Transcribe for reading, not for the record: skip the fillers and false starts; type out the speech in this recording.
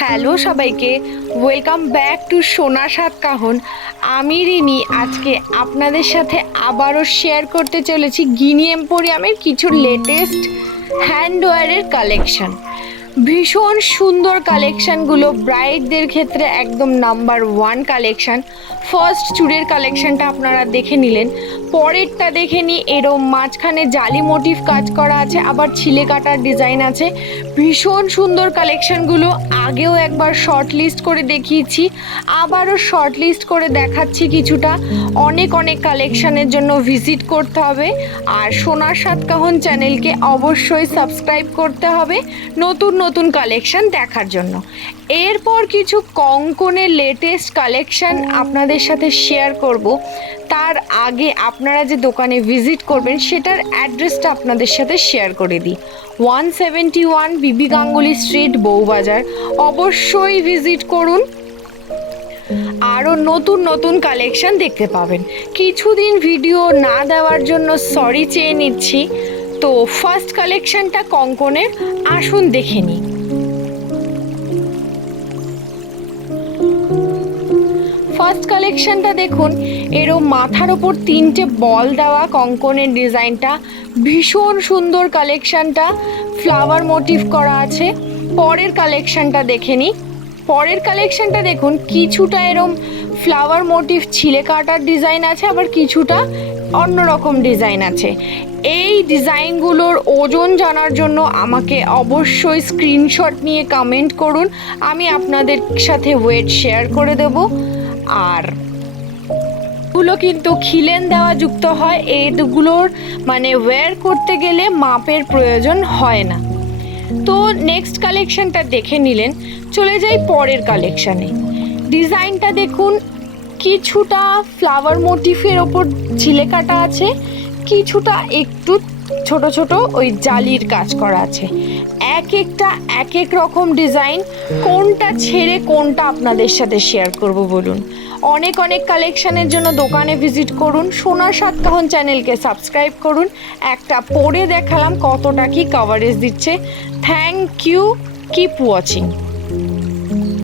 Hello সবাইকে, welcome back to সোনার সাত কাহন। আমি রিনি আজকে আপনাদের সাথে আবারও শেয়ার করতে চলেছি গিনি এম্পোরিয়ামের কিছু লেটেস্ট হ্যান্ডওয়্যারের কালেকশন। ভীষণ সুন্দর কালেকশানগুলো, ব্রাইডদের ক্ষেত্রে একদম নাম্বার ওয়ান কালেকশান। ফার্স্ট চুড়ের কালেকশানটা আপনারা দেখে নিলেন, পরেরটা দেখে নিই। এরম মাঝখানে জালি মোটিভ কাজ করা আছে, আবার ছিলে কাটার ডিজাইন আছে। ভীষণ সুন্দর কালেকশানগুলো। আগেও একবার শর্ট লিস্ট করে দেখিয়েছি, আবারও শর্ট লিস্ট করে দেখাচ্ছি কিছুটা। অনেক অনেক কালেকশানের জন্য ভিজিট করতে হবে, আর সোনার সাত কাহন চ্যানেলকে অবশ্যই সাবস্ক্রাইব করতে হবে নতুন নতুন কালেকশান দেখার জন্য। এরপর কিছু কঙ্কনের লেটেস্ট কালেকশান আপনাদের সাথে শেয়ার করব। তার আগে আপনারা যে দোকানে ভিজিট করবেন সেটার অ্যাড্রেসটা আপনাদের সাথে শেয়ার করে দিই। 171 বিবি গাঙ্গুলি স্ট্রিট, বউবাজার। অবশ্যই ভিজিট করুন, আরও নতুন নতুন কালেকশান দেখতে পাবেন। কিছুদিন ভিডিও না দেওয়ার জন্য সরি চেয়ে নিচ্ছি। তো ফার্স্ট কালেকশানটা কঙ্কনের, আসুন দেখে নিই। ফার্স্ট কালেকশানটা দেখুন, এরও মাথার ওপর তিনটে বল দেওয়া কঙ্কনের ডিজাইনটা ভীষণ সুন্দর। কালেকশানটা ফ্লাওয়ার মোটিভ করা আছে। পরের কালেকশানটা দেখে নিই। পরের কালেকশানটা দেখুন, কিছুটা এরম ফ্লাওয়ার মোটিভ ছিলে কাটার ডিজাইন আছে, আবার কিছুটা অন্যরকম ডিজাইন আছে। এই ডিজাইনগুলোর ওজন জানার জন্য আমাকে অবশ্যই স্ক্রিনশট নিয়ে কমেন্ট করুন, আমি আপনাদের সাথে ওয়েট শেয়ার করে দেব। আর এগুলো কিন্তু খিলেন দেওয়া যুক্ত হয়, এইগুলোর মানে ওয়্যার করতে গেলে মাপের প্রয়োজন হয় না। তো নেক্সট কালেকশানটা দেখে নিলেন, চলে যাই পরের কালেকশানে। ডিজাইনটা দেখুন, কিছুটা ফ্লাওয়ার মোটিফের ওপর ছিলে কাটা আছে, কিছুটা একটু ছোট ছোট ওই জালির কাজ করা আছে। এক একটা এক এক রকম ডিজাইন, কোনটা ছেড়ে কোনটা আপনাদের সাথে শেয়ার করব বলুন। অনেক অনেক কালেকশানের জন্য দোকানে ভিজিট করুন, সোনার সাত কাহন চ্যানেলকে সাবস্ক্রাইব করুন। একটা পরে দেখালাম কতটা কি কভারেজ দিচ্ছে। Thank you, keep watching.